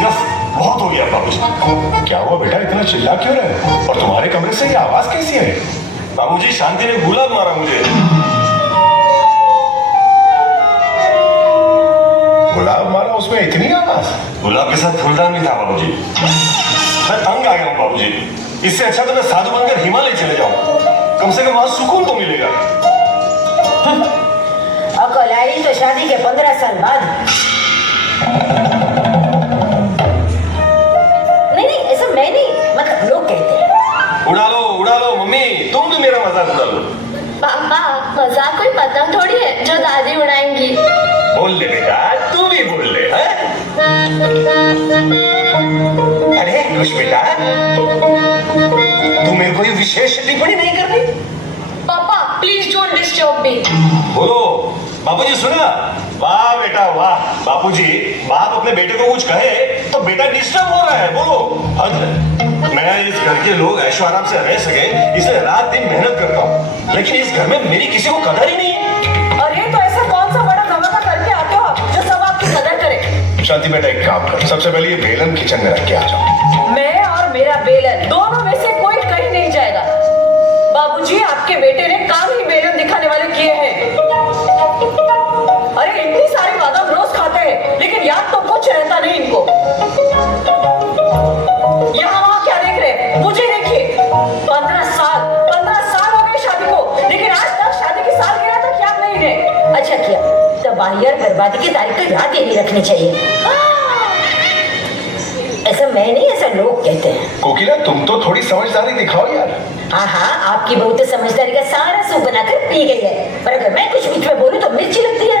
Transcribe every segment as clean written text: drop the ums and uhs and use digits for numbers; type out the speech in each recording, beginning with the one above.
सिर्फ बहुत हो गया बाबूजी। क्या हुआ बेटा, इतना चिल्ला क्यों रहे हो? और तुम्हारे कमरे से ये आवाज कैसी है? बाबूजी शांति ने गुलाब मारा मुझे। गुलाब मारा, उसमें इतनी आवाज? गुलाब के साथ फूलदान भी था बाबूजी। मैं तंग आ गया हूँ बाबूजी। इससे अच्छा तो मैं साधु बनकर हिमालय चले जाऊं, कम से कम वहां सुकून तो मिलेगा। अकल आई तो शादी के 15 साल बाद। नहीं ऐसा मैं नहीं, मतलब लोग कहते हैं। उड़ा लो मम्मी, तुम भी मेरा मजाक उड़ा लो। पापा मजाक कोई पतंग थोड़ी है जो दादी उड़ाएंगी। बोल ले बेटा, तू भी बोल ले। अरे खुश बेटा, तुम्हें कोई विशेष टिप्पणी नहीं करनी? पापा प्लीज डोंट डिस्टर्ब मी। बोलो बापूजी, सुना? वाह बेटा वाह। बापूजी, बाप अपने बेटे को कुछ कहे तो बेटा डिस्टर्ब हो रहा है। बोलो हद है। मैं इस घर के लोग ऐशो आराम से रह सके इसलिए रात दिन मेहनत करता हूँ, लेकिन इस घर में मेरी किसी को कदर ही नहीं है। अरे तो ऐसा कौन सा बड़ा धमाका करके आते हो जो सब आपकी कदर करे? शांति बेटा, एक काम कर, सबसे पहले ये बेलन किचन में रख के आ जाओ। मैं और मेरा बेलन दोनों में से कोई कहीं नहीं जाएगा। बाबूजी, आपके बेटे ने काम ही बेलन दिखाने वाले किए हैं। अरे इतनी सारी बादाम रोज खाते हैं, लेकिन याद तो कुछ रहता नहीं इनको। यहाँ वहाँ क्या देख रहे हैं? मुझे देखिए, 15 साल हो गए शादी को, लेकिन आज तक शादी की सालगिरह तक याद नहीं है। अच्छा किया, तब बाहर बर्बादी की तारीख तो याद ही नहीं रखनी चाहिए। ऐसा मैं नहीं, ऐसा लोग कहते हैं। कोकिला, तुम तो थोड़ी समझदारी दिखाओ यार। हाँ, आपकी बहू तो समझदारी का सारा सूप बनाकर पी गई है, पर अगर मैं कुछ बीच में बोलूं तो मिर्ची लगती है।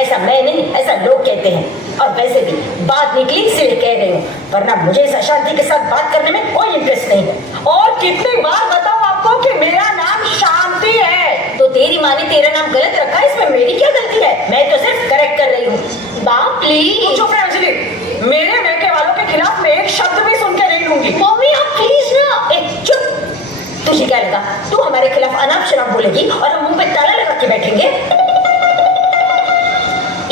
ऐसा मैं नहीं, ऐसा लोग कहते हैं। और वैसे भी बात निकली इसलिए कह रही हूँ, वरना मुझे इस अशांति के साथ बात करने में कोई इंटरेस्ट नहीं है। और कितनी बार बताऊं आपको कि मेरा नाम शांति है? तो तेरी माँ ने तेरा नाम गलत रखा, इसमें मेरी क्या गलती है? मैं तो सिर्फ करेक्ट कर रही हूँ। बाप प्लीज। चुप रहे अंजलि, मेरे मैके वालों के खिलाफ मैं एक शब्द भी सुन के नहीं लूंगी। मम्मी आप प्लीज ना। एक चुप। तुझे क्या लगा तू हमारे खिलाफ अनाप शनाप बोलेगी और हम मुंह पे ताला लगा के बैठेंगे?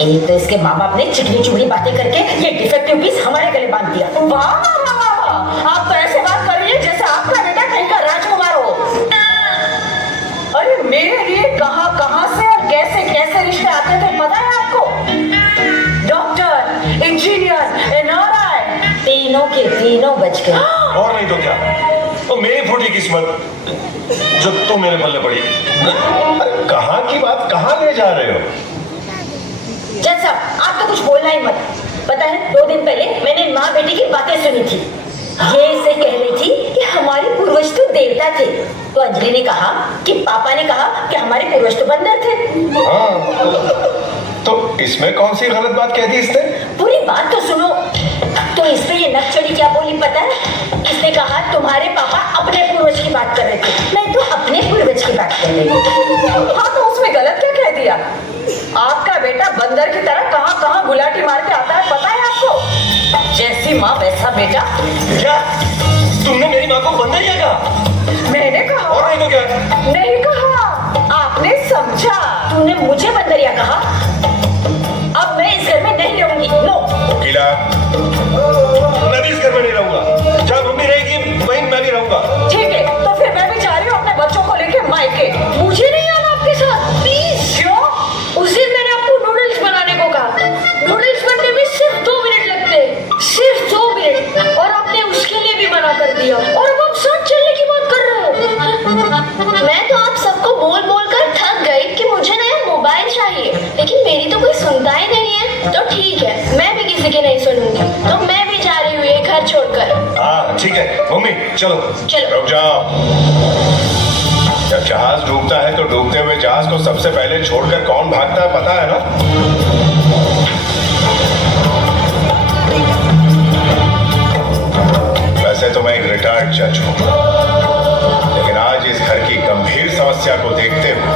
एक तो इसके माँ बाप ने चिकनी चुपड़ी बातें करके ये डिफेक्टिव पीस हमारे गले बांध दिया। वाह वाह वाह वाह, आप तो ऐसे बात कर रही है जैसे आपका बेटा कहीं का राजकुमार हो। अरे मेरे लिए कहाँ कहाँ से और कैसे कैसे रिश्ते आते थे पता है आपको? डॉक्टर, इंजीनियर, एनआरआई, तीनों के तीनों बच गए। और नहीं तो क्या, तो मेरी फूटी किस्मत जो तुम मेरे पल्ले पड़ी। कहाँ की बात कहाँ ले जा रहे हो? जज साहब, आप तो कुछ बोलना ही मत। पता है 2 दिन पहले मैंने माँ बेटी की बातें सुनी थी। ये इसे कह रही थी कि हमारे पूर्वज तो देवता थे, तो अंजलि ने कहा कि पापा ने कहा कि हमारे पूर्वज तो बंदर थे। हाँ, तो इसमें कौन सी गलत बात कह दी इसने? पूरी बात तो सुनो। तो इसमें ये नक्सली क्या बोली पता है? इसने कहा तुम्हारे पापा अपने पूर्वज की बात कर रहे थे, मैं तो अपने पूर्वज की बात कर रही हूँ। हाँ, तो उसमें गलत क्या कह दिया? आपका बेटा बंदर की तरह कहाँ कहाँ गुलाटी मार के आता है पता है आपको? जैसी माँ वैसा बेटा। क्या तुमने मेरी माँ को बंदर किया कहा? मैंने कहा? और नहीं तो क्या? नहीं कहा, आपने समझा। तूने मुझे बंदरिया कहा। अब मैं इस घर में नहीं रहूंगी। नो। कोकिला, मैं भी इस घर में नहीं रहूंगा। जहाँ मम्मी रहेगी वहीं मैं भी रहूंगा। ठीक है, तो फिर मैं भी जा रही हूँ अपने बच्चों को लेके मायके। मुझे नहीं आना आपके साथ प्लीज। क्यों? उस दिन मैंने आपको नूडल्स बनाने को कहा। नूडल्स बनने में सिर्फ 2 मिनट लगते हैं, सिर्फ 2 मिनट, और आपने उसके लिए भी मना कर दिया। और अब आप साथ चलने की बात कर रहे हो। मैं तो आप सबको बोल बोल कर थक गई कि मुझे नया मोबाइल चाहिए, लेकिन मेरी तो कोई सुनता ही नहीं है। तो ठीक है, मैं भी किसी की नहीं सुनूंगी, तो मैं भी जा रही हूँ ये घर छोड़कर। हाँ ठीक है मम्मी, चलो। चलो। रुक जाओ। जब जहाज डूबता है तो डूबते हुए जहाज को सबसे पहले छोड़कर कौन भागता है पता है ना? वैसे तो मैं एक रिटायर्ड जज हूं, लेकिन आज इस घर की गंभीर समस्या को देखते हुए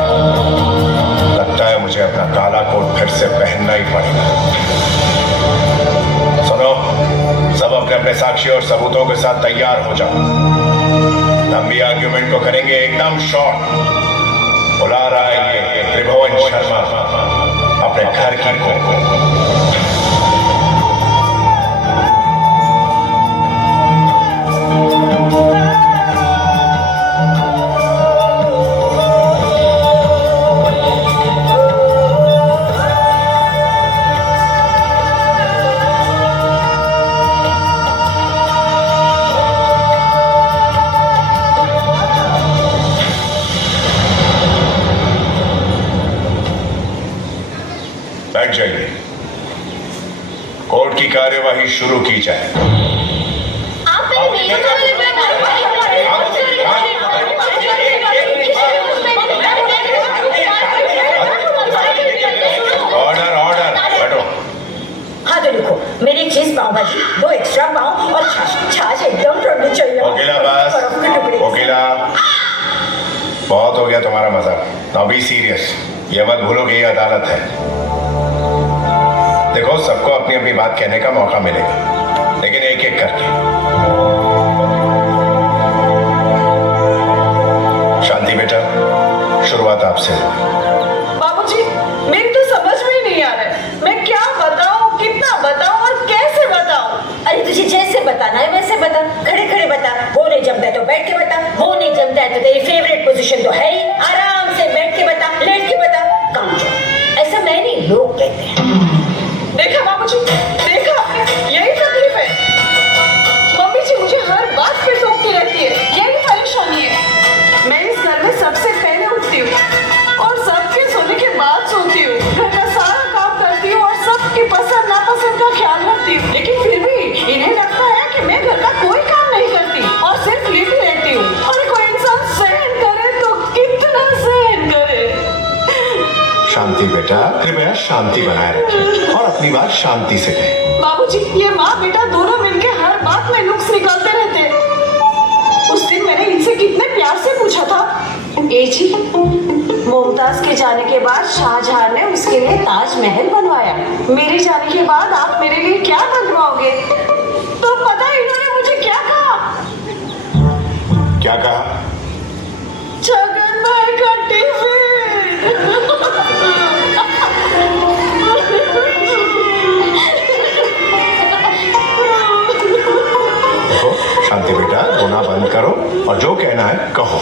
लगता है मुझे अपना काला कोट फिर से पहनना ही पड़ेगा। सुनो, सब अपने अपने साक्षी और सबूतों के साथ तैयार हो जाओ। लंबी आर्ग्यूमेंट को करेंगे एकदम शॉर्ट। बुला रहा है ये त्रिभुवन शर्मा अपने घर की को। कार्यवाही शुरू की जाए। आप पहले मेरे मामले में ऑर्डर ऑर्डर, बैठो। हाँ तो लिखो, मेरी एक चीज पाव भाजी, 2 एक्स्ट्रा पाव और छाछ एकदम ठंडी चाहिए। वकीला बस, बर्फ के टुकड़े। वकीला बहुत हो गया तुम्हारा मजाक। Now be serious. ये मत भूलो कि ये अदालत है। देखो, सबको अपनी अपनी बात कहने का मौका मिलेगा, लेकिन एक एक करके। शांति बेटा, शुरुआत आपसे। बाबूजी, मेरी तो समझ में ही नहीं आ रहा है। मैं क्या बताऊं, कितना बताऊं और कैसे बताऊं? अरे तुझे जैसे बताना है वैसे बता, खड़े खड़े बता। वो नहीं जमता है तो बैठ के बता, वो नहीं जमता है तो तेरी फेवरेट पोजीशन तो है ही, आराम से बैठ के बता, लेट के बता, काम चल। ऐसा मैं नहीं, लोग कहते हैं। देखा बाबूजी, देखा आपने, यही तकलीफ है। मम्मी जी मुझे हर बात पे टोकती रहती है, यही परेशानी है। मैं इस घर में सबसे पहले उठती हूँ और सबके सोने के बाद सोती हूँ। घर का सारा काम करती हूँ और सबकी पसंद नापसंद का ख्याल रखती हूँ, लेकिन फिर भी इन्हें लगता है कि मैं घर का कोई काम नहीं करती और सिर्फ लेटी रहती हूँ। और कोई इंसान सहन करे तो कितना सहन करे। शांति बेटा, कृपया शांति बनाए रखिए और अपनी बात शांति से कहें। बाबूजी, ये माँ बेटा दोनों मिलके हर बात में नुक्स निकालते रहते हैं। उस दिन मैंने इनसे कितने प्यार से पूछा था, ए जी, मुमताज के जाने के बाद शाहजहां ने उसके लिए ताजमहल बनवाया, मेरे जाने के बाद आप मेरे लिए क्या बनवाओगे? तो पता है इन्होंने मुझे क्या कहा? क्या कहा? छगन भाई का टिफिन। देखो शांति बेटा, रोना बंद करो और जो कहना है कहो।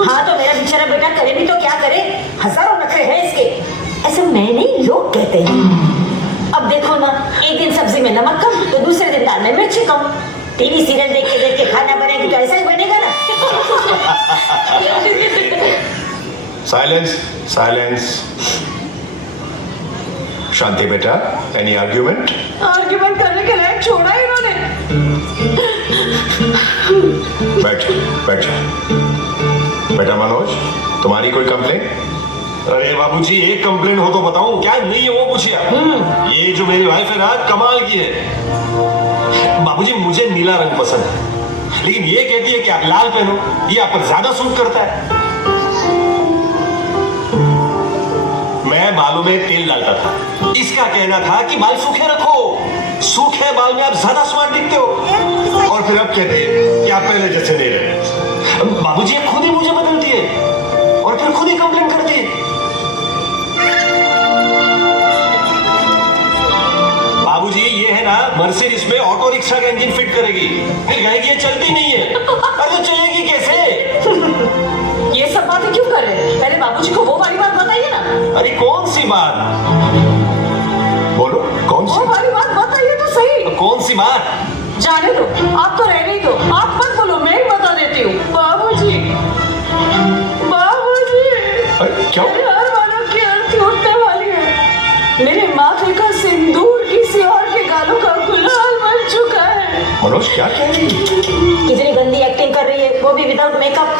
हाँ तो मेरा बेचारा बेटा करे भी तो क्या करे, हजारों नखरे हैं इसके। ऐसा मैं नहीं, लोग कहते हैं। अब देखो ना, एक दिन सब्जी में नमक कम तो दूसरे दिन दाल में मिर्ची कम। टीवी सीरियल देख के खाना बनेगा तो ऐसा ही बनेगा ना। Silence, silence. शांति बेटा, एनी आर्ग्यूमेंट? आर्ग्यूमेंट करने के लायक छोड़ा ही इन्होंने। बैठो बैठो। बेटा मनोज, तुम्हारी कोई कंप्लेन? अरे बाबूजी, एक कंप्लेन हो तो बताऊं, क्या नहीं है वो पूछिए आप। ये जो मेरी वाइफ है ना, कमाल की है। बाबूजी, मुझे नीला रंग पसंद है, लेकिन ये कहती है कि आप लाल पहनो, ये आप पर ज्यादा सूट करता है। मैं बालों में तेल डालता था, इसका कहना था कि बाल सूखे रखो, सूखे बाल में आप ज्यादा स्मार्ट दिखते हो। और फिर अब कहते हैं कि आप पहले जैसे नहीं रहे। बाबूजी, ये खुद ही मुझे बदलती है और फिर खुद ही कंप्लेन करती है। बाबूजी, ये है ना मर्सिडीज में ऑटो रिक्शा का इंजन फिट करेगी, फिर कहेगी ये चलती नहीं है। अरे तो चलेगी कैसे? ये सब बातें क्यों कर रहे हैं? पहले बाबूजी को वो वाली बात बताइए ना। अरे कौन सी बात? बोलो, कौन वो सी? वाली बात बताइए तो सही। कौन सी बात? जाने दो, आप तो रहने ही दो, आप मत बोलो, मैं ही बता देती हूँ। बाबूजी, बाबूजी, अरे, क्या? घर वालों की अर्थी उठने वाली है। मेरे माथे का सिंदूर किसी और के गालों का गुलाल बन चुका है। मनोज, क्या कह रही है? कितनी गंदी एक्टिंग कर रही है, वो भी विदाउट मेकअप।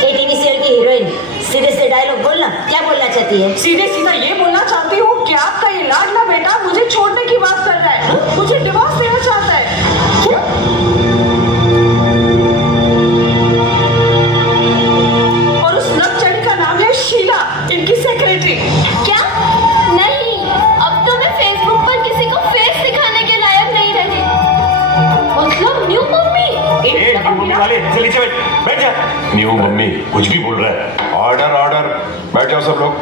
ए टीवी सीरियल की हीरोइन, सीधे से डायलॉग बोलना, क्या बोलना चाहती है? सीधे सीधा ये बोलना चाहती हूँ कि आपका ये लाडला बेटा मुझे छोड़ने की बात कर रहा है, मुझे डिवोर्स देना चाहता है। क्या? और उस नकचड़ी का नाम है शीला, इनकी सेक्रेटरी। क्या? नहीं, अब तो मैं फेसबुक पर किसी को फेस दिखाने के लायक नहीं रही। मतलब न्यू मम्मी। ए, न्यू मम्मी वाले, चल नीचे बैठ जा। न्यू मम्मी कुछ भी बोल रहा है। ऑर्डर ऑर्डर, बैठ जाओ सब लोग।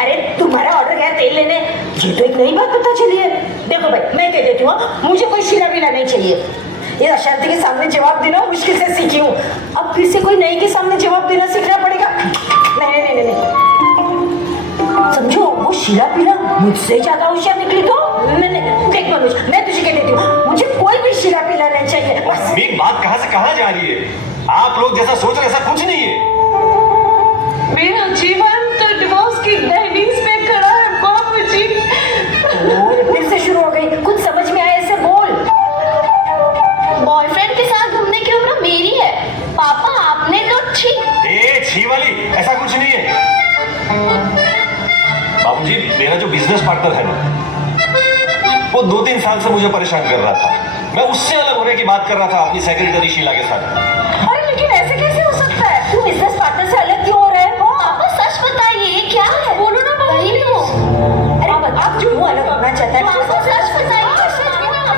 अरे तुम्हारा ऑर्डर गया तेल लेने, ये तो एक नई बात पता चली है। देखो भाई, मैं कह देती हूँ, मुझे कोई शीला बीला नहीं चाहिए। ये अशांति के सामने जवाब देना मुश्किल से सीखी हूँ, अब फिर से कोई नई के सामने जवाब देना सीखना पड़ेगा। नहीं नहीं नहीं नहीं, समझो वो शीला पीला मुझसे ज्यादा होशियार निकली तो नहीं। देख मनोज, मैं तुझे कह देती हूँ, मुझे कोई भी शीला पीला नहीं चाहिए बस। मम्मी, बात कहाँ से कहाँ जा रही है? आप लोग जैसा सोच रहे ऐसा कुछ नहीं है। मेरा जीवन तो डिवोर्स की दहलीज पे खड़ा है बाबूजी। और छी वाली, ऐसा कुछ नहीं है। बाबूजी, मेरा जो बिजनेस पार्टनर है ना, वो 2-3 साल से मुझे परेशान कर रहा था। मैं उससे अलग होने की बात कर रहा था अपनी सेक्रेटरी शीला के साथ। अरे लेकिन ऐसे कैसे हो सकता है? तू बिजनेस पार्टनर से अलग क्यों हो रहे हो? पापा सच बताइए, ये क्या है? बोलो ना बाबूजी। अरे आप जो वो अलग होना चाहता है, पापा सच बताइए, सच में आप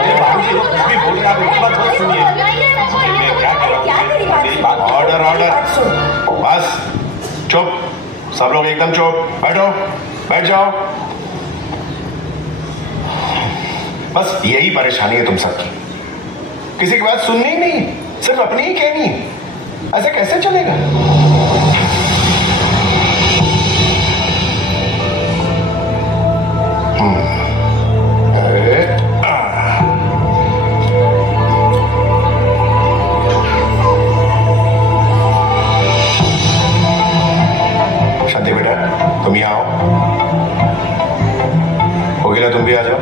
अरे बाबूजी, लोग कुछ भी बोल रहे हैं, आप उनकी बात मत सुनिए। मैं क्या कर रहा हूँ? क्या तेरी बात मेरी सुन? बात ऑर्डर ऑर्डर, बात सुन। बस चुप, सब लोग एकदम चुप, बैठो, बैठ जाओ। बस यही परेशानी है तुम सबकी, किसी की बात सुननी ही नहीं, सिर्फ अपनी ही कहनी है। ऐसे कैसे चलेगा? अरे शांति बेटा, तुम यहाँ आओ। कोकिला, तुम भी आ जाओ।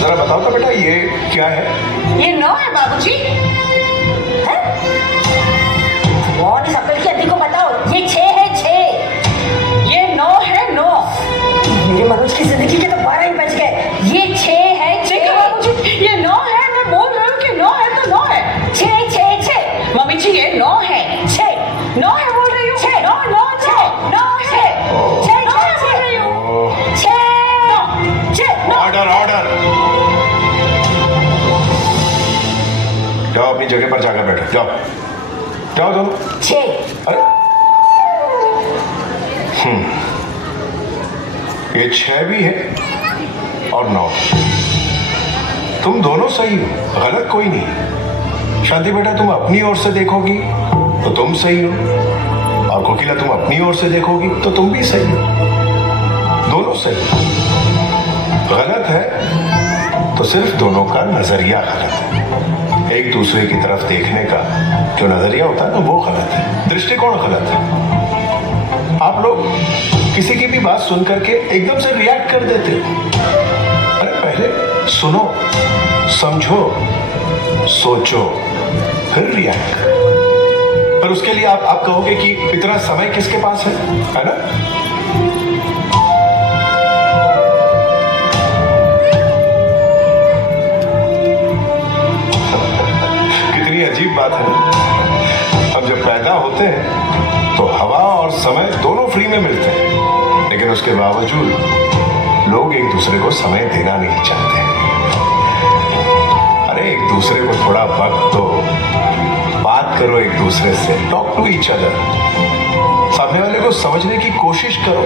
जरा बताओ तो बेटा, ये क्या है? ये 9 है बाबूजी। कौन इस अकल की अद्दी को बताओ? ये 6 है, 6। ये 9 है, 9। मेरे मनोज की जिंदगी के तो 12 ही बच गए। ये 6 है, 6। देखो बाबूजी, ये 9 है, मैं बोल रही हूँ कि 9 है तो 9 है। 6, 6, 6। मम्मी जी ये 9 है, 6, 9 है बोल रही हूँ। 6, 9 9 6, 9 है। 6, 6, 6, 6, 6, 9। ऑर्डर ऑर्डर, जाओ अपनी जगह पर जाकर बैठो, जाओ जाओ तुम। 6। अरे ये 6 भी है और 9। तुम दोनों सही हो, गलत कोई नहीं। शांति बेटा, तुम अपनी ओर से देखोगी तो तुम सही हो, और कोकिला तुम अपनी ओर से देखोगी तो तुम भी सही हो। दोनों सही। गलत है तो सिर्फ दोनों का नजरिया गलत है। एक दूसरे की तरफ देखने का जो नजरिया होता है ना, वो गलत है, दृष्टिकोण गलत है। आप लोग किसी की भी बात सुन करके एकदम से रिएक्ट कर देते हो। अरे पहले सुनो, समझो, सोचो, फिर रिएक्ट करो। पर उसके लिए आप कहोगे कि इतना समय किसके पास है ना? कितनी अजीब बात है ना। हम जब पैदा होते हैं तो हवा और समय दोनों फ्री में मिलते हैं, लेकिन उसके बावजूद लोग एक दूसरे को समय देना नहीं चाहते। अरे एक दूसरे को थोड़ा वक्त दो, बात करो एक दूसरे से, टॉक टू ईच अदर। सामने वाले को समझने की कोशिश करो,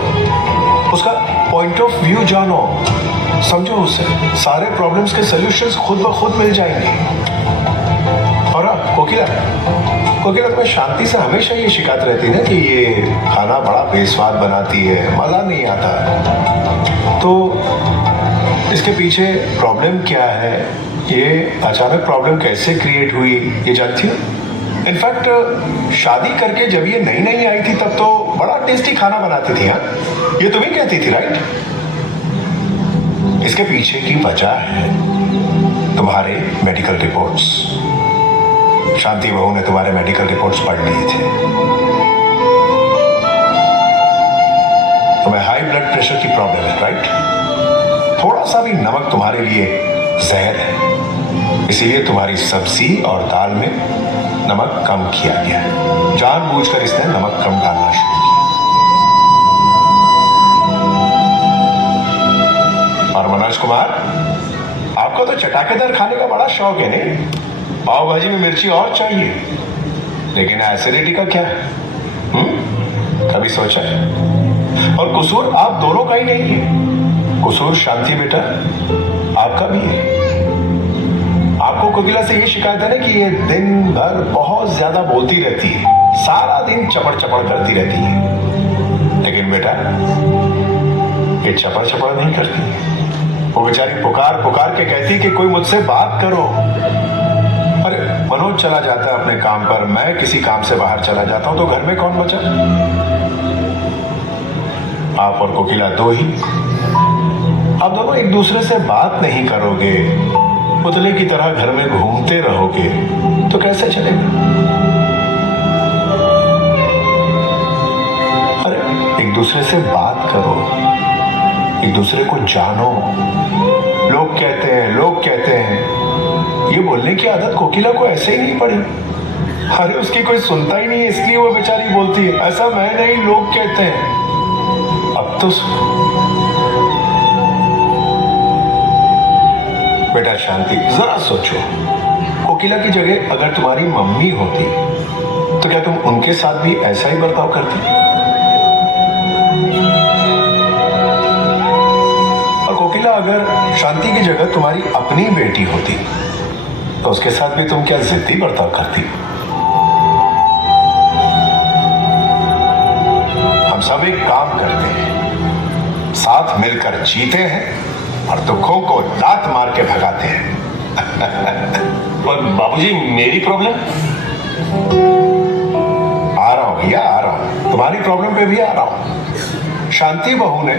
उसका पॉइंट ऑफ व्यू जानो, समझो उसे। सारे प्रॉब्लम्स के सॉल्यूशंस खुद ब खुद मिल जाएंगे। और कोकिला, तुम्हें शांति से हमेशा ये शिकायत रहती है ना कि ये खाना बड़ा बेस्वाद बनाती है, मजा नहीं आता। तो इसके पीछे प्रॉब्लम क्या है? ये अचानक प्रॉब्लम कैसे क्रिएट हुई, ये जानती हो? इनफैक्ट शादी करके जब ये नई नई आई थी तब तो बड़ा टेस्टी खाना बनाती थी। हाँ, ये तुम्हें कहती थी, राइट? इसके पीछे की वजह है तुम्हारे मेडिकल रिपोर्ट्स। शांति बहू ने तुम्हारे मेडिकल रिपोर्ट्स पढ़ लिए थे। तुम्हें हाई ब्लड प्रेशर की प्रॉब्लम है, राइट? थोड़ा सा भी नमक तुम्हारे लिए जहर है, इसीलिए तुम्हारी सब्जी और दाल में नमक कम किया गया है। जानबूझकर इसने नमक कम डालना शुरू किया। और मनोज कुमार, आपको तो चटाकेदार खाने का बड़ा शौक है नहीं? पाव भाजी में मिर्ची और चाहिए, लेकिन एसिडिटी का क्या? कभी सोचा है? और कसूर आप दोनों का ही नहीं है, कसूर शांति बेटा आपका भी है। आपको कोकिला से ये शिकायत है ना कि ये दिन भर बहुत ज्यादा बोलती रहती है, सारा दिन चपड़ चपड़ करती रहती है। लेकिन बेटा ये चपड़ चपड़ नहीं करती है, वो बेचारी पुकार पुकार के कहती है कि कोई मुझसे बात करो। अरे मनोज चला जाता है अपने काम पर, मैं किसी काम से बाहर चला जाता हूं, तो घर में कौन बचा? आप और कोकिला दो ही। आप दोनों एक दूसरे से बात नहीं करोगे पुतले की तरह घर में घूमते रहोगे तो कैसे चलेगा? अरे एक दूसरे से बात करो, एक दूसरे को जानो। लोग कहते हैं ये बोलने की आदत कोकिला को ऐसे ही नहीं पड़ी। अरे उसकी कोई सुनता ही नहीं है, इसलिए वो बेचारी बोलती है। ऐसा मैं नहीं, लोग कहते हैं। अब तो बेटा शांति, जरा सोचो, कोकिला की जगह अगर तुम्हारी मम्मी होती तो क्या तुम उनके साथ भी ऐसा ही बर्ताव करती? और कोकिला अगर शांति की जगह तुम्हारी अपनी बेटी होती तो उसके साथ भी तुम क्या जिद्दी बर्ताव करती? हम सब एक काम करते हैं, साथ मिलकर जीते हैं और दुखों को लात मार के भगाते हैं। पर बाबूजी मेरी प्रॉब्लम? आ रहा हूं भैया, आ रहा हूं, तुम्हारी प्रॉब्लम पे भी आ रहा हूं। शांति बहू ने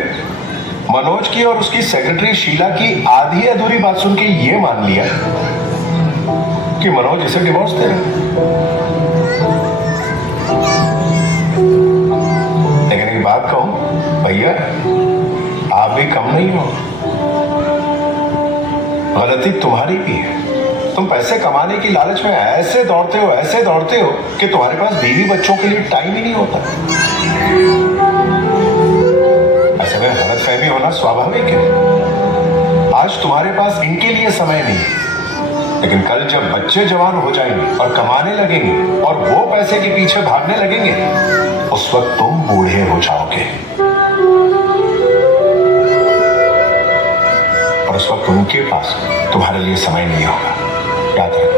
मनोज की और उसकी सेक्रेटरी शीला की आधी अधूरी बात सुन के ये मान लिया कि मनोज इसे डिवोर्स दे रहे। लेकिन एक बात कहूं भैया, आप भी कम नहीं हो। गलती तुम्हारी भी है। तुम पैसे कमाने की लालच में ऐसे दौड़ते हो कि तुम्हारे पास बीवी बच्चों के लिए टाइम ही नहीं होता। ऐसे में गलतफहमी होना स्वाभाविक है। आज तुम्हारे पास इनके लिए समय नहीं है, लेकिन कल जब बच्चे जवान हो जाएंगे और कमाने लगेंगे और वो पैसे के पीछे भागने लगेंगे, उस वक्त तुम बूढ़े हो जाओगे और उस वक्त उनके पास तुम्हारे लिए समय नहीं होगा। याद रखना।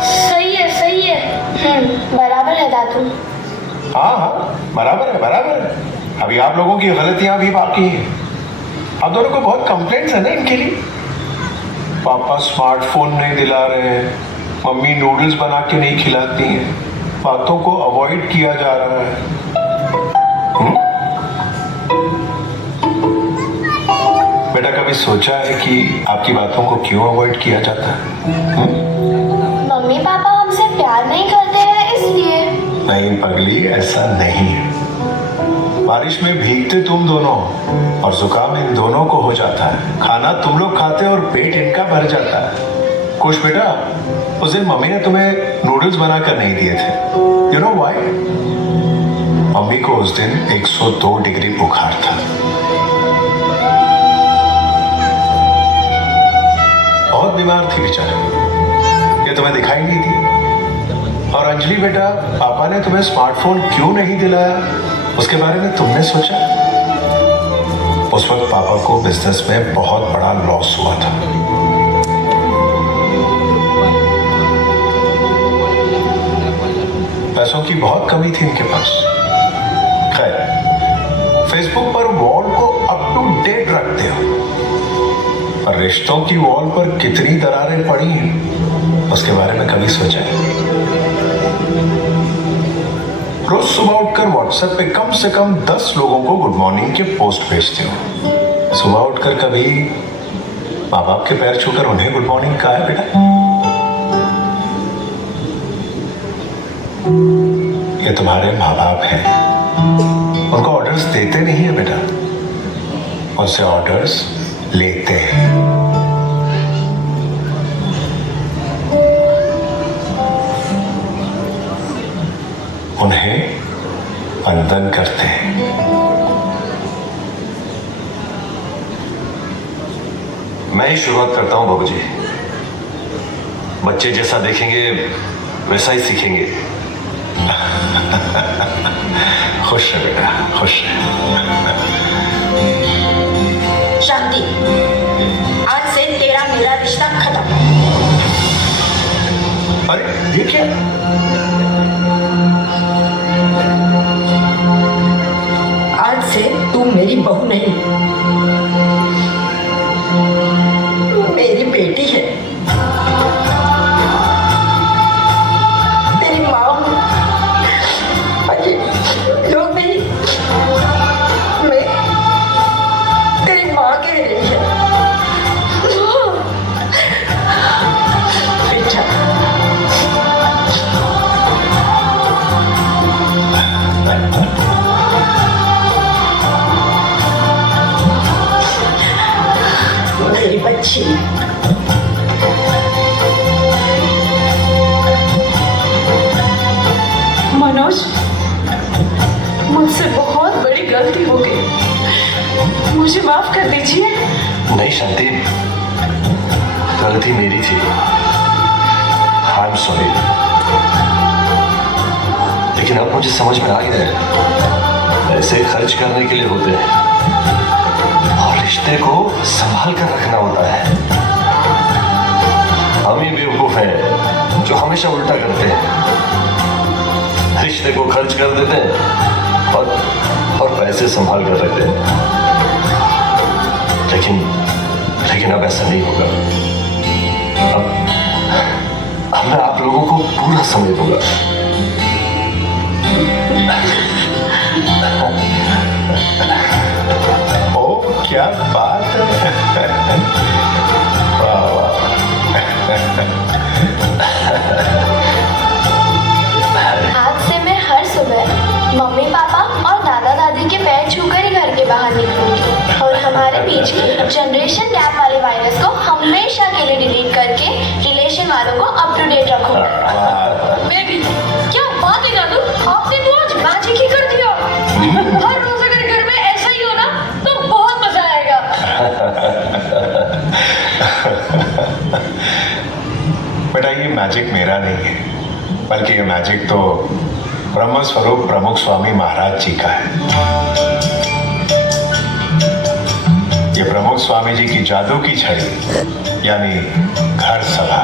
सही है। बराबर है दादू। हाँ, बराबर है। अभी आप लोगों की गलतियां भी बाकी हैं। आप दोनों को बहुत कंप्लेंट्स है ना इनके लिए। पापा स्मार्टफोन नहीं दिला रहे हैं, मम्मी नूडल्स बना के नहीं खिलाती हैं, बातों को अवॉइड किया जा रहा है। बेटा कभी सोचा है कि आपकी बातों को क्यों अवॉइड किया जाता है? मम्मी पापा हमसे प्यार नहीं करते हैं इसलिए। नहीं पगली, ऐसा नहीं है। बारिश में भीगते तुम दोनों और जुकाम इन दोनों को हो जाता है। खाना तुम लोग खाते और पेट इनका भर जाता है। खुश बेटा, उस दिन मम्मी ने तुम्हें नूडल्स बनाकर नहीं दिए थे। You know why? मम्मी को उस दिन 102 डिग्री बुखार था। बहुत बीमार थी बेचारी, ये तुम्हें दिखाई नहीं दी। और अंजलि बेटा, पापा ने तुम्हें स्मार्टफोन क्यों नहीं दिलाया, उसके बारे में तुमने सोचा? उस वक्त पापा को बिजनेस में बहुत बड़ा लॉस हुआ था। पैसों की बहुत कमी थी इनके पास। खैर, फेसबुक पर वॉल को अप टू डेट रखते हो, और रिश्तों की वॉल पर कितनी दरारें पड़ी हैं उसके बारे में कभी सोचा है? रोज सुबह उठकर व्हाट्सएप पे कम से कम 10 लोगों को गुड मॉर्निंग के पोस्ट भेजते हो। सुबह उठकर कभी माँ बाप के पैर छूकर उन्हें गुड मॉर्निंग कहा है बेटा? ये तुम्हारे माँ बाप हैं, उनको ऑर्डर्स देते नहीं है बेटा, उनसे ऑर्डर्स लेते हैं। उन्हें वंदन करते हैं। मैं ही शुरुआत करता हूं बाबूजी। बच्चे जैसा देखेंगे वैसा ही सीखेंगे। खुश है बेटा, खुश है। शांति, आज से तेरा मेरा रिश्ता खत्म। अरे ये क्या? आज से तू मेरी बहू नहीं, तू मेरी बेटी है। तेरी माँ हूँ, अजय लोग नहीं, मैं तेरी माँ के लिए माफ कर दीजिए। नहीं शांति, गलती मेरी थी, आई एम सॉरी। लेकिन अब मुझे समझ में आ गया है, ऐसे खर्च करने के लिए होते हैं और रिश्ते को संभाल कर रखना होता है। हम ही बेवकूफ हैं जो हमेशा उल्टा करते हैं, रिश्ते को खर्च कर देते हैं और पैसे संभाल कर रखते हैं। लेकिन अब ऐसा नहीं होगा। अब मैं आप लोगों को पूरा समय दूंगा। ओ क्या बात है। वाह वाह। आज से मैं हर सुबह मम्मी पापा और दादा दादी के पैर छूकर ही घर के बाहर निकलूंगी और हमारे बीच के जनरेशन गैप वाले वायरस को हमेशा के लिए डिलीट करके रिलेशन वालों को अप टू डेट रखूंगा। बेबी, क्या बात है दादू, आपने तो आज मैजिक ही कर दिया। हर रोज अगर घर में ऐसा ही हो ना तो बहुत मजा आएगा। बेटा ये मैजिक मेरा नहीं है, बल्कि ये मैजिक तो ब्रह्म स्वरूप प्रमुख स्वामी महाराज जी का है। ये प्रमुख स्वामी जी की जादू की छड़ी यानी घर सभा।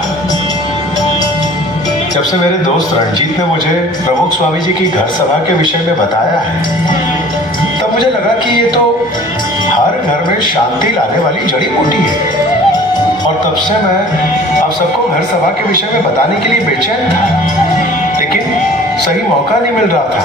जब से मेरे दोस्त रणजीत ने मुझे प्रमुख स्वामी जी की घर सभा के विषय में बताया है, तब मुझे लगा कि ये तो हर घर में शांति लाने वाली जड़ी बूटी है। और तब से मैं आप सबको घर सभा के विषय में बताने के लिए बेचैन था, लेकिन सही मौका नहीं मिल रहा था।